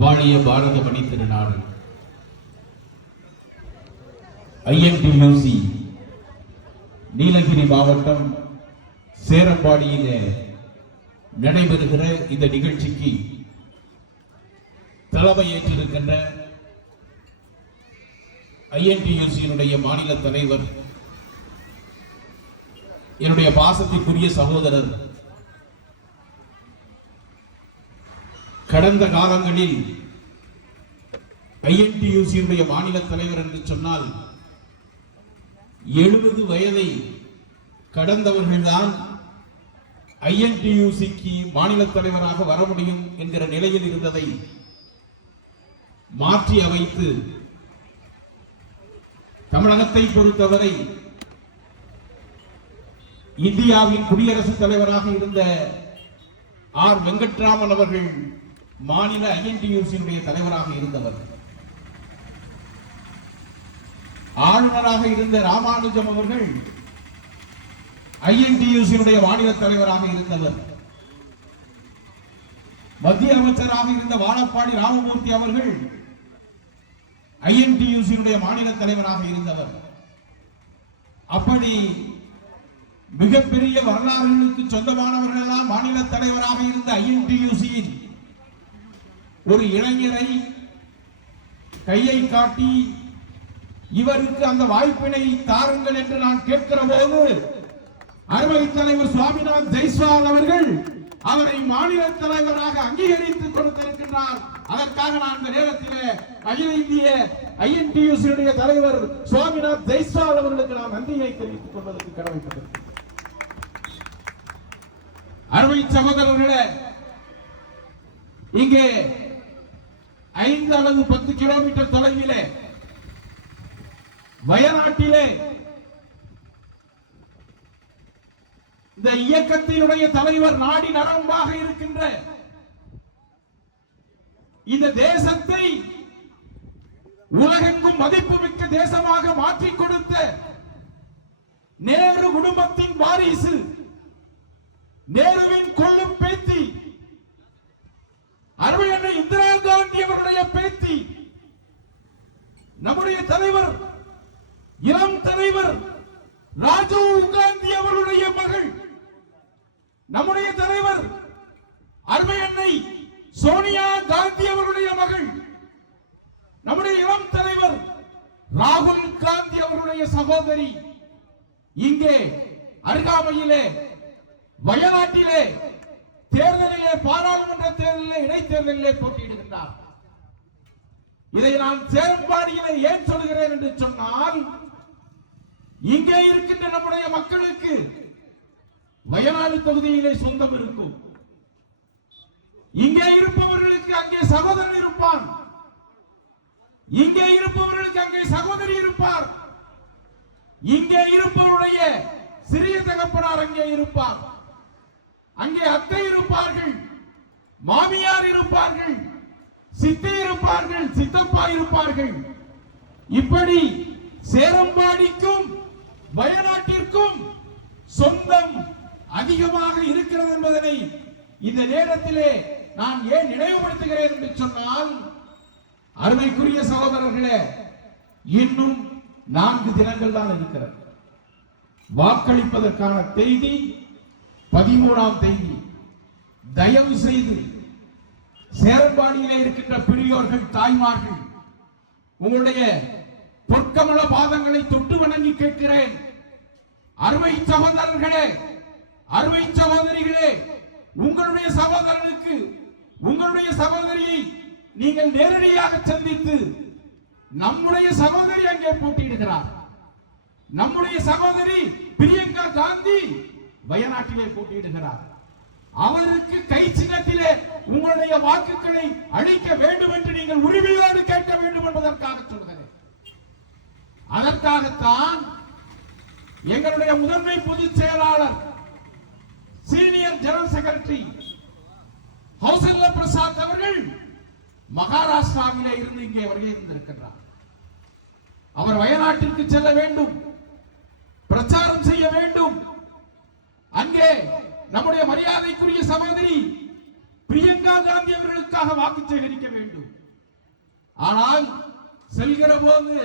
வாழிய பாரத மணி திருநாடு ஐஎன்டியூசி நீலகிரி மாவட்டம் சேரம்பாடியிலே நடைபெறுகிற இந்த நிகழ்ச்சிக்கு தலைமை ஏற்றிருக்கின்ற ஐஎன்டியூசியினுடைய மாநில தலைவர், என்னுடைய பாசத்திற்குரிய சகோதரர், கடந்த காலங்களில் ஐஎன்டியூசியினுடைய மாநில தலைவர் என்று சொன்னால் 70 வயதை கடந்தவர்கள்தான் ஐஎன்டியூசிக்கு மாநில தலைவராக வர முடியும் என்கிற நிலையில் இருந்ததை மாற்றி அமைத்து தமிழகத்தை பொறுத்தவரை இந்தியாவின் குடியரசுத் தலைவராக இருந்த ஆர் வெங்கட்ராமன் அவர்கள் மாநில ஐஎன்டியூசியினுடைய தலைவராக இருந்தவர். ஆளுநராக இருந்த ராமானுஜம் அவர்கள் ஐஎன்டியூசியினுடைய மாநில தலைவராக இருந்தவர். மத்திய அமைச்சராக இருந்த வாழப்பாடி ராமமூர்த்தி அவர்கள் ஐஎன்டியூசியினுடைய மாநில தலைவராக இருந்தவர். அப்படி மிகப்பெரிய வரலாறுகளுக்கு சொந்தமானவர்கள் எல்லாம் மாநில தலைவராக இருந்த ஐஎன்டியூசியின் ஒரு இளைஞரை கையை காட்டி இவருக்கு அந்த வாய்ப்பினை தாருங்கள் என்று நான் கேட்கிற போது அறுவை தலைவர் சுவாமிநாத் ஜெய்ஸ்வால் அவர்கள் அவரை மாநில தலைவராக அங்கீகரித்துக் கொடுத்திருக்கின்றார். அதற்காக நான் இந்த நேரத்தில் அகில இந்திய ஐஎன்டியூசியுடைய தலைவர் சுவாமிநாத் ஜெய்ஸ்வால் அவர்களுக்கு நான் நன்றியை தெரிவித்துக் கொள்வதற்கு கடமைப்பட்டிருக்கிறேன். அறுவை சகோதரர்களே, இங்கே 5 அல்லது 10 கிலோமீட்டர் தொலைவிலே வயநாட்டிலே இந்த இயக்கத்தினுடைய தலைவர் நாடி நரம்பாக இருக்கின்ற இந்த தேசத்தை உலகெங்கும் மதிப்புமிக்க தேசமாக மாற்றிக் கொடுத்த நேரு குடும்பத்தின் வாரிசு, நேருவின் கொள்ளும் பேத்தி, அருமை அன்னை இந்திரா காந்தி அவருடைய பேத்தி, நம்முடைய தலைவர், இளம் தலைவர் ராஜீவ் காந்தி அவருடைய மகள், நம்முடைய தலைவர் அருமை அன்னை சோனியா காந்தி அவருடைய மகள், நம்முடைய இளம் தலைவர் ராகுல் காந்தி அவருடைய சகோதரி இங்கே அருகாமையிலே வயநாட்டிலே தேர்தலிலே, பாராளுமன்ற தேர்தலிலே, இடைத்தேர்தலிலே போட்டியிடுகின்றார். இதை நான் சேரம்பாடியிலே ஏன் சொல்கிறேன் என்று சொன்னால், இங்கே இருக்கின்ற நம்முடைய மக்களுக்கு வயநாடு தொகுதியிலே சொந்தம் இருக்கும். இங்கே இருப்பவர்களுக்கு அங்கே சகோதரன் இருப்பான், இங்கே இருப்பவர்களுக்கு அங்கே சகோதரி இருப்பார், இங்கே இருப்பவருடைய சிறிய தகப்பனார் அங்கே இருப்பார், அங்கே அத்தை இருப்பார்கள், மாமியார் இருப்பார்கள், சித்தி இருப்பார்கள், சித்தப்பா இருப்பார்கள். இப்படி சேரம்பாடிக்கும் வயநாட்டிற்கும் சொந்தம் அதிகமாக இருக்கிறது என்பதனை இந்த நேரத்திலே நான் ஏன் நினைவுபடுத்துகிறேன் என்று சொன்னால், அருமைக்குரிய சகோதரர்களே, இன்னும் 4 தினங்கள் தான் இருக்கிறது. வாக்களிப்பதற்கான தேதி 13ஆம் தேதி. தயவு செய்து சேரம்பாடியிலே இருக்கின்ற பெரியோர்கள், தாய்மார்கள், உங்களுடைய பொற்கமல பாதங்களை தொட்டு வணங்கி கேட்கிறேன். அருமை சகோதரர்களே, அருமை சகோதரிகளே, உங்களுடைய சகோதரனுக்கு, உங்களுடைய சகோதரியை நீங்கள் நேரடியாக சந்தித்து, நம்முடைய சகோதரி அங்கே போட்டியிடுகிறார், நம்முடைய சகோதரி பிரியங்கா காந்தி வயநாட்டிலே போட்டியிடுகிறார், அவருக்கு கை சின்னத்திலே உங்களுடைய வாக்குகளை அளிக்க வேண்டும் என்று நீங்கள் உரிமையோடு கேட்க வேண்டும் என்பதற்காக சொல்கிறேன். அதற்காகத்தான் எங்களுடைய முதன்மை பொதுச் செயலாளர், சீனியர் ஜெனரல் செக்ரட்டரி ஹவுசல்ல பிரசாத் அவர்கள் மகாராஷ்டிராவிலே இருந்து இங்கே வருகை இருந்திருக்கிறார். அவர் வயநாட்டிற்கு செல்ல வேண்டும், பிரச்சாரம் செய்ய வேண்டும். அங்கே நம்முடைய மரியாதைக்குரிய சகோதரி பிரியங்கா காந்தி அவர்களுக்காக வாக்கு சேகரிக்க வேண்டும். ஆனால் செல்கிற போது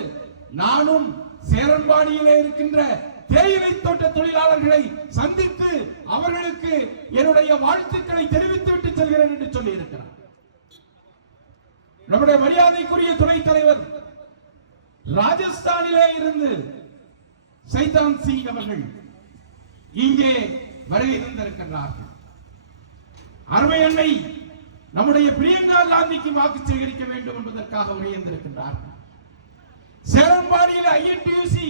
நானும் சேரன்பாடியிலே இருக்கின்ற தேயிலை தோட்ட தொழிலாளர்களை சந்தித்து அவர்களுக்கு என்னுடைய வாழ்த்துக்களை தெரிவித்துவிட்டு செல்கிறேன் என்று சொல்லி இருக்கிறார். நம்முடைய மரியாதைக்குரிய துணைத் தலைவர் ராஜஸ்தானிலே இருந்து சைதான் சிங் அவர்கள் இங்கே வருகை தந்திருக்கின்றார்கள். அருமை அன்னை நம்முடைய பிரியங்கா காந்திக்கு வாக்கு சேகரிக்க வேண்டும் என்பதற்காக உரையிருந்திருக்கின்றார்கள். சேரன்பாடியில் ஐஎன்டியூசி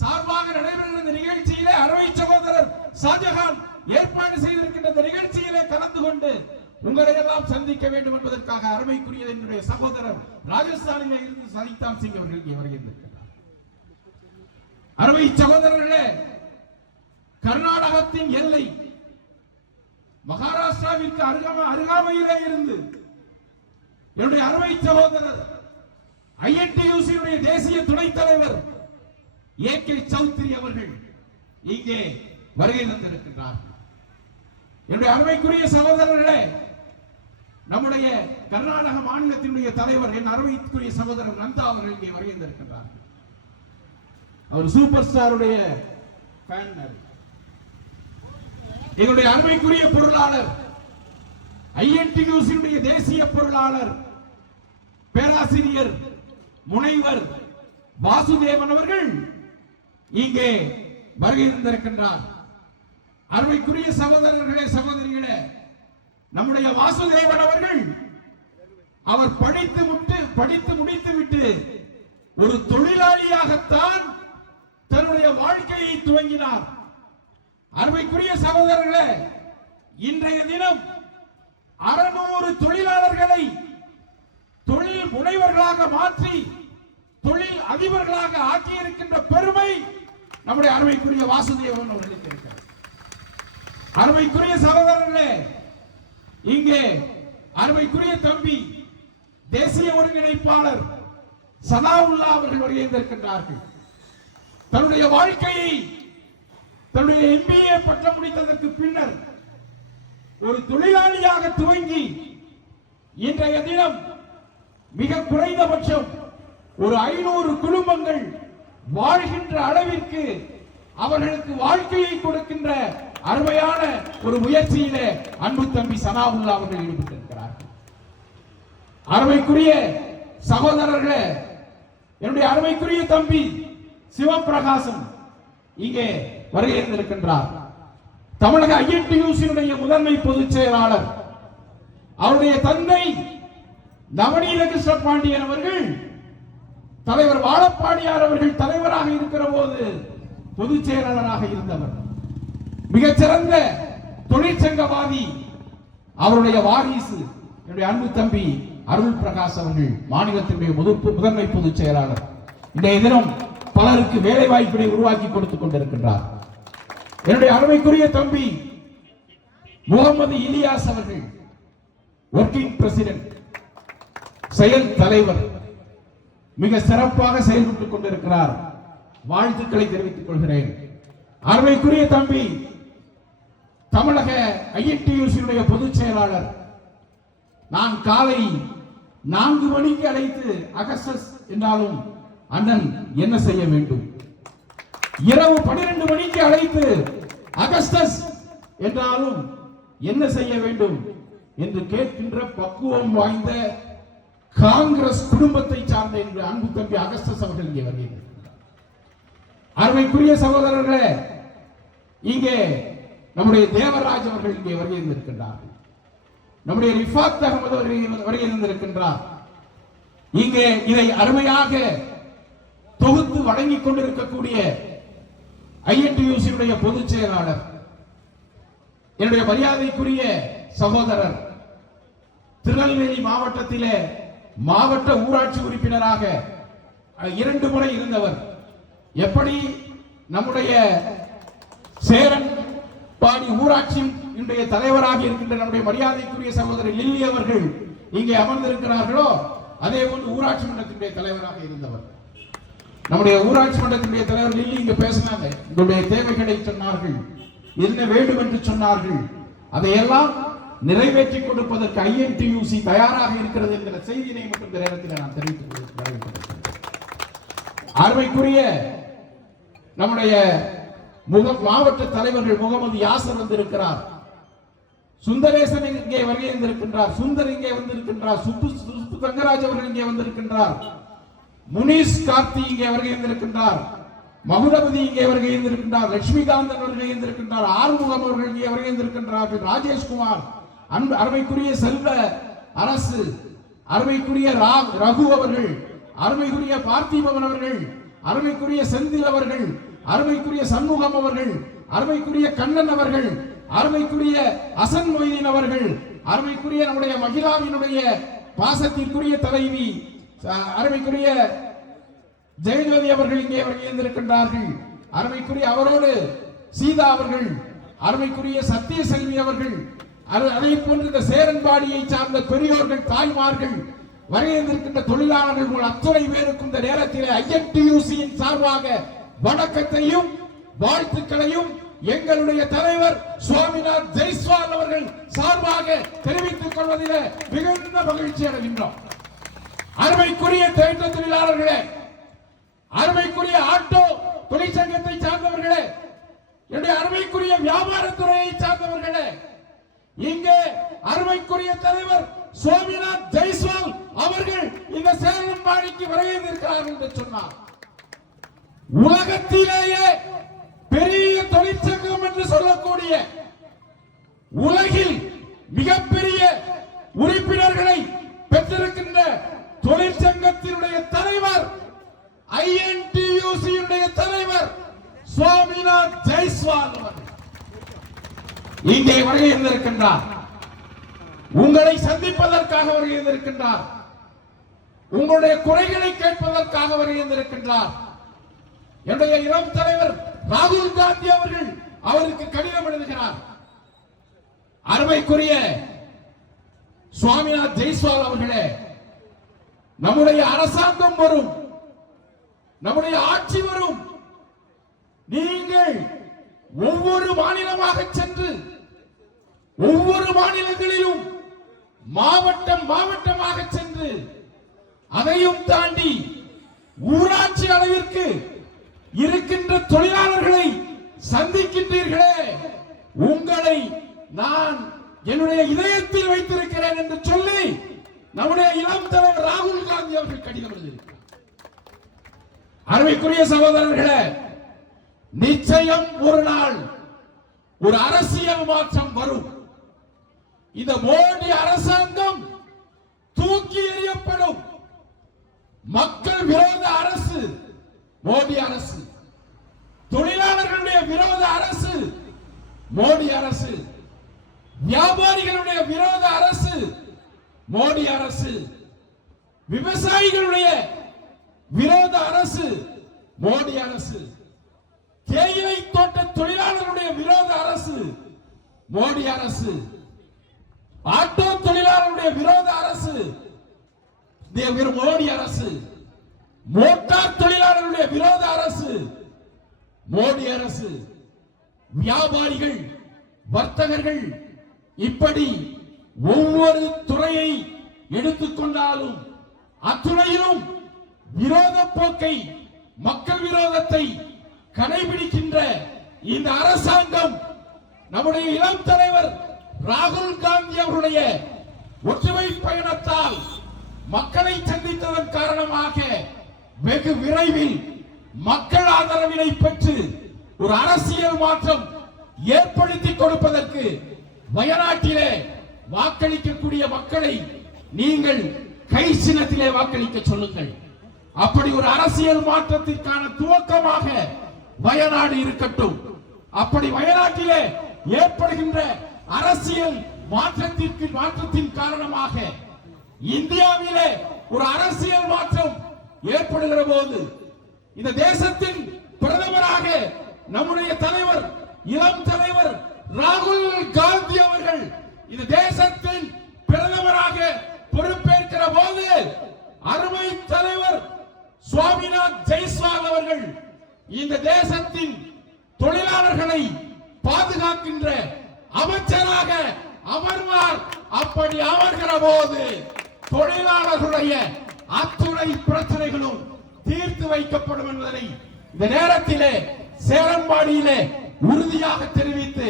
சார்பாக நடைபெறுகிற நிகழ்ச்சியிலே அருமை சகோதரர் ஷாஜஹான் ஏற்பாடு செய்திருக்கின்ற நிகழ்ச்சியிலே கலந்து கொண்டு உங்களை எல்லாம் சந்திக்க வேண்டும் என்பதற்காக அருமைக்குரிய என்னுடைய சகோதரர் ராஜஸ்தானிலே இருந்து சைதான் சிங் அவர்கள் இங்கே வருகின்றார். அருமை சகோதரர்களே, கர்நாடகத்தின் எல்லை மகாராஷ்டிராவிற்கு அருகாமையிலே இருந்து என்னுடைய அருமை சகோதரர் ஐஎன்டியூசி தேசிய துணைத் தலைவர் ஏ.கே. சௌத்ரி அவர்கள் இங்கே வருகை தந்திருக்கின்றார். என்னுடைய அருமைக்குரிய சகோதரர்களே, நம்முடைய கர்நாடக மாநிலத்தினுடைய தலைவர் என் அருமைக்குரிய சகோதரர் நந்தா அவர்கள் இங்கே வருகை தந்திருக்கின்றார். அவர் சூப்பர் ஸ்டாருடைய ஃபேன். எங்களுடைய அருமைக்குரிய பொருளாளர் ஐஎன்டியூசி தேசிய பொருளாளர் பேராசிரியர் முனைவர் வாசுதேவன் அவர்கள் இங்கே வருகை தந்திருக்கின்றார். அருமைக்குரிய சகோதரர்களே, சகோதரிகளே, நம்முடைய வாசுதேவன் அவர்கள் அவர் படித்து முடித்துவிட்டு ஒரு தொழிலாளியாகத்தான் தன்னுடைய வாழ்க்கையை துவங்கினார். அருமைக்குரிய சகோதரர்களே, இன்றைய தினம் 600 தொழிலாளர்களை தொழில் முனைவர்களாக மாற்றி தொழில் அதிபர்களாக ஆக்கி இருக்கின்ற பெருமை நம்முடைய அருமைக்குரிய வாசுதேவன் அவர்களுக்கு இருக்கிறது. அருமைக்குரிய சகோதரர்களே, இங்கே அருமைக்குரிய தம்பி தேசிய ஒருங்கிணைப்பாளர் சனாவுல்லா அவர்கள் வருகின்றார்கள். தன்னுடைய வாழ்க்கையை தன்னுடைய MBA பட்டம் முடித்ததற்கு பின்னர் ஒரு தொழிலாளியாக துவங்கி இன்றைய தினம் மிக குறைந்தபட்சம் ஒரு 500 குடும்பங்கள் வாழ்கின்ற அளவிற்கு அவர்களுக்கு வாழ்க்கையை கொடுக்கின்ற அருமையான ஒரு முயற்சியிலே அன்பு தம்பி சனாவுல்லா அவர்கள் ஈடுபட்டிருக்கிறார்கள். அருமைக்குரிய சகோதரர்களே, என்னுடைய அருமைக்குரிய தம்பி சிவபிரகாசம் இங்கே வருகை இருக்கின்றார். தமிழக ஐஎன்டியூசி முதன்மை பொதுச் செயலாளர். அவருடைய தந்தை நவநீத கிருஷ்ண பாண்டியன் அவர்கள் தலைவர் வாழப்பாடியார் அவர்கள் தலைவராக இருக்கிற போது பொதுச் செயலாளராக இருந்தவர். மிகச்சிறந்த தொழிற்சங்கவாதி. அவருடைய வாரிசு என்னுடைய அன்பு தம்பி அருள் பிரகாஷ் அவர்கள் மாநிலத்தினுடைய முதன்மை பொதுச் செயலாளர். இன்றைய தினம் பலருக்கு வேலை வாய்ப்பினை உருவாக்கி கொடுத்துக் கொண்டிருக்கின்றார். என்னுடைய அருமைக்குரிய தம்பி முகமது இலியாஸ் அவர்கள் ஒர்க்கிங் பிரசிடென்ட், செயல் தலைவர், மிக சிறப்பாக செயல்பட்டுக் கொண்டிருக்கிறார். வாழ்த்துக்களை தெரிவித்துக் கொள்கிறேன். அருமைக்குரிய தம்பி தமிழக ஐஎன்டியூசி பொதுச் செயலாளர். நான் காலை 4 மணிக்கு அழைத்து அகஸ்டஸ் என்றாலும் அண்ணன் என்ன செய்ய வேண்டும், இரவு 12 மணிக்கு அழைத்து அகஸ்டஸ் என்றாலும் என்ன செய்ய வேண்டும் என்று கேட்கின்ற பக்குவம் வாய்ந்த காங்கிரஸ் குடும்பத்தை சார்ந்த என்று அன்பு தம்பி அகஸ்டஸ் அவர்கள் இங்கே வருகிறார். அருமைக்குரிய சகோதரர்களே, இங்கே நம்முடைய தேவராஜ் அவர்கள் இங்கே வருகின்றார்கள். நம்முடைய ரிஃபாத் அகமது வருகின்றார். இங்கே இதை அருமையாக தொகுத்து வழங்கிக் கொண்டிருக்கக்கூடிய ஐஎன்டியூசி பொதுச் செயலாளர் என்னுடைய மரியாதைக்குரிய சகோதரர், திருநெல்வேலி மாவட்டத்திலே மாவட்ட ஊராட்சி உறுப்பினராக 2 முறை இருந்தவர். எப்படி நம்முடைய சேரன் பாடி ஊராட்சி தலைவராக இருக்கின்ற நம்முடைய மரியாதைக்குரிய சகோதரர் லில்லி அவர்கள் இங்கே அமர்ந்திருக்கிறார்களோ, அதே போன்று ஊராட்சி மன்றத்தினுடைய தலைவராக இருந்தவர். நம்முடைய ஊராட்சி மன்றத்தினுடைய தலைவர் லில்லி இங்க பேசினாங்க. உங்களுடைய தேவைகளை சொன்னார்கள், என்ன வேண்டும் என்று சொன்னார்கள். அதையெல்லாம் நிறைவேற்றிக் கொடுப்பதற்கு INTUC தயாராக இருக்கிறது என்கிற செய்தியை மட்டும் இந்த நேரத்தில் நான் தெரிவித்துக் கொள்கிறேன். அருமைக்குரிய நம்முடைய மாவட்ட தலைவர்கள் முகமது யாசர் வந்திருக்கிறார், சுந்தரேசன் இங்கே வருகை வந்திருக்கின்றார், சுந்தர் இங்கே வந்திருக்கின்றார், சுப்பு தங்கராஜ் அவர்கள் இங்கே வந்திருக்கின்றார், முனிஸ் கார்த்தி இங்கே வருகை வந்திருக்கின்றார், மகுடபதி இங்கே வருகை வந்திருக்கின்றார், லட்சுமிகாந்தன் வருகை வந்திருக்கின்றார், ஆறுமுகம் அவர்கள் இங்கே வருகை வந்திருக்கின்றார்கள், ராஜேஷ்குமார், அருமைக்குரிய செல்வ அரசு, அருமைக்குரிய ரகு அவர்கள், அருமைக்குரிய பார்த்திபவன் அவர்கள், அருமைக்குரிய செந்தில் அவர்கள், அருமைக்குரிய சண்முகம் அவர்கள், அருமைக்குரிய கண்ணன் அவர்கள், அருமைக்குரிய அசன் மொய்தீன் அவர்கள், அருமைக்குரிய நம்முடைய மகிழாவினுடைய பாசத்திற்குரிய தலைவி அருமைக்குரிய ஜெயஜோதி அவர்கள் இங்கே இருக்கின்றார்கள், அருமைக்குரிய அவரோடு சீதா அவர்கள், அருமைக்குரிய சத்தியசெல்வி அவர்கள், அதே போன்று இந்த சேரன்பாடியை சார்ந்த பெரியோர்கள், தாய்மார்கள், வருகின்ற தொழிலாளர்கள் உங்கள் அத்தனை பேருக்கும் இந்த நேரத்தில் INTUC சார்பாக வணக்கத்தையும் வாழ்த்துக்களையும் எங்களுடைய தலைவர் சுவாமிநாத் ஜெய்ஸ்வால் அவர்கள் சார்பாக தெரிவித்துக் கொள்வதில் மிகுந்த மகிழ்ச்சி அடைகின்றோம். அருமைக்குரிய தேட்ட தொழிலாளர்களே, அருமைக்குரிய ஆட்டோ தொழிற்சங்கத்தை சார்ந்தவர்களே, என்னுடைய அருமைக்குரிய வியாபாரத்துறையை சார்ந்தவர்களே, இங்கே அருமைக்குரிய தலைவர் சுவாமிநாத் ஜெய்ஸ்வால் அவர்கள் இந்த சேரன்பாடிக்கு வருகிறார்கள் என்று சொன்னார். உலகத்திலேயே பெரிய தொழிற்சங்கம் என்று சொல்லக்கூடிய, உலகில் மிகப்பெரிய உறுப்பினர்களை பெற்றிருக்கின்ற தொழிற்சங்கத்தினுடைய தலைவர், INTUC தலைவர் சுவாமிநாத் ஜெய்ஸ்வால் அவர்கள் இங்கே வருகை இருந்திருக்கின்றார். உங்களை சந்திப்பதற்காக வருகை இருந்திருக்கின்றார். உங்களுடைய குறைகளை கேட்பதற்காக வருகை இருந்திருக்கின்றார். என்னுடைய இளம் தலைவர் ராகுல் காந்தி அவர்கள் அவருக்கு கடிதம் எழுதுகிறார். அருமைக்குரிய சுவாமிநாத் ஜெய்ஸ்வால் அவர்களே, நம்முடைய அரசாங்கம் வரும், நம்முடைய ஆட்சி வரும், நீங்கள் ஒவ்வொரு மாநிலமாக சென்று ஒவ்வொரு மாநிலங்களிலும் மாவட்டமாக சென்று அதையும் தாண்டி ஊராட்சி அளவிற்கு இருக்கின்ற தொழிலாளர்களை சந்திக்கின்றீர்களே, உங்களை நான் என்னுடைய இதயத்தில் வைத்திருக்கிறேன் என்று சொல்லி நம்முடைய இளம் தலைவர் ராகுல் காந்தி அவர்கள் கடிதம் எழுதியிருக்கிறார். அருமைக்குரிய சகோதரர்களே, நிச்சயம் ஒரு நாள் ஒரு அரசியல் மாற்றம் வரும். இந்த மோடி அரசாங்கம் தூக்கி எறியப்படும். மக்கள் விரோத அரசு மோடி அரசு, தொழிலாளர்களுடைய விரோத அரசு மோடி அரசு, வியாபாரிகளுடைய விரோத அரசு மோடி அரசு, விவசாயிகளுடைய விரோத அரசு மோடி அரசு, தேயிலை தோட்ட தொழிலாளர்களுடைய விரோத அரசு மோடி அரசு, ஆட்டோ தொழிலாளர்களுடைய விரோத அரசு மோடி அரசு, மோட்டார் தொழிலாளர்களுடைய விரோத அரசு மோடி அரசு, வியாபாரிகள், வர்த்தகர்கள், இப்படி ஒவ்வொரு துறையை எடுத்துக்கொண்டாலும் அத்துறையிலும் விரோத போக்கை, மக்கள் விரோதத்தை கடைபிடிக்கின்ற இந்த அரசாங்கம் நம்முடைய இளம் தலைவர் ராகுல் காந்தி அவருடைய ஒற்றுமை பயணத்தால் மக்களை சந்தித்ததன் காரணமாக வெகு விரைவில் மக்கள் ஆதரவினை பெற்று ஒரு அரசியல் மாற்றம் ஏற்படுத்தி கொடுப்பதற்கு வயநாட்டிலே வாக்களிக்கக்கூடிய மக்களை நீங்கள் கை சின்னத்திலே வாக்களிக்க சொல்லுங்கள். அப்படி ஒரு அரசியல் மாற்றத்திற்கான துவக்கமாக வயநாடு இருக்கட்டும். அப்படி வயநாட்டிலே ஏற்படுகின்ற அரசியல் மாற்றத்தின் காரணமாக இந்தியாவிலே ஒரு அரசியல் மாற்றம் ஏற்படுகிற போது இந்த தேசத்தின் பிரதமராக நம்முடைய தலைவர், இளம் தலைவர் ராகுல் காந்தி அவர்கள் இந்த தேசத்தின் பிரதமராக பொறுப்பேற்கிற போது அருமை தலைவர் சுவாமிநாத் ஜெய்ஸ்வால் அவர்கள் இந்த தேசத்தின் தொழிலாளர்களை பாதுகாக்கின்ற அமைச்சராக அமர்வார். அப்படி அமர்கிற போது தொழிலாளர்களுடைய அத்துணை பிரச்சனைகளும் தீர்த்து வைக்கப்படும் என்பதை இந்த நேரத்திலே சேரன்பாடியிலே உறுதியாக தெரிவித்து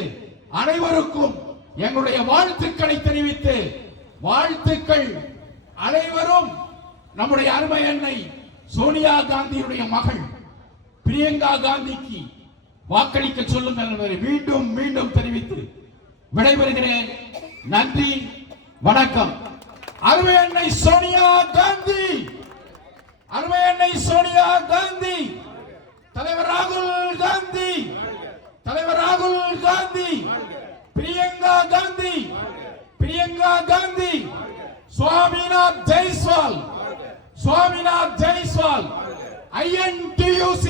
அனைவருக்கும் எங்களுடைய வாழ்த்துக்களை தெரிவித்து, வாழ்த்துக்கள் அனைவரும் நம்முடைய அருமை அன்னை சோனியா காந்தியுடைய மகள் பிரியங்கா காந்திக்கு வாக்களிக்க சொல்லுங்கள் என்பதை மீண்டும் மீண்டும் தெரிவித்து விடைபெறுகிறேன். நன்றி, வணக்கம். அருமை அன்னை சோனியா காந்தி, அருமை அன்னை சோனியா காந்தி, தலைவர் ராகுல் காந்தி, தலைவர் ராகுல் காந்தி, பிரியங்கா காந்தி, பிரியங்கா காந்தி, சுவாமிநாத் ஜெய்ஸ்வால், சுவாமிநாத் ஜெய்ஸ்வால், INTUC